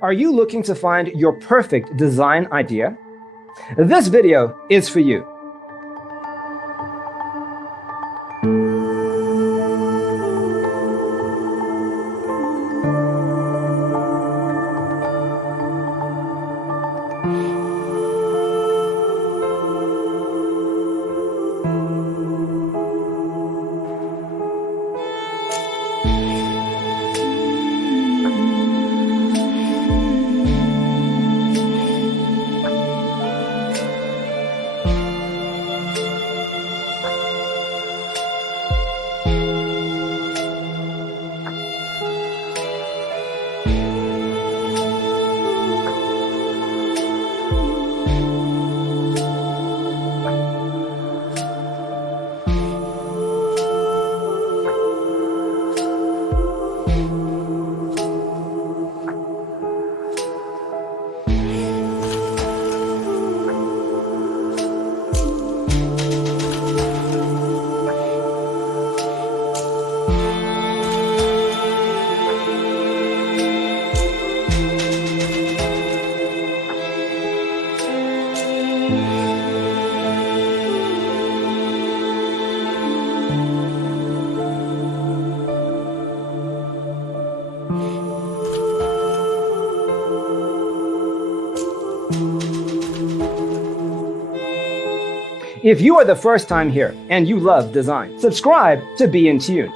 Are you looking to find your perfect design idea? This video is for you. If you are the first time here and you love design, subscribe to be in tune.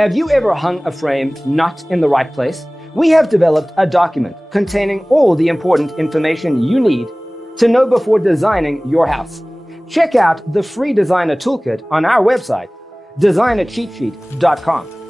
Have you ever hung a frame not in the right place? We have developed a document containing all the important information you need to know before designing your house. Check out the free designer toolkit on our website, designercheatsheet.com.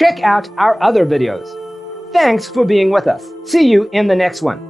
check out our other videos. Thanks for being with us. See you in the next one.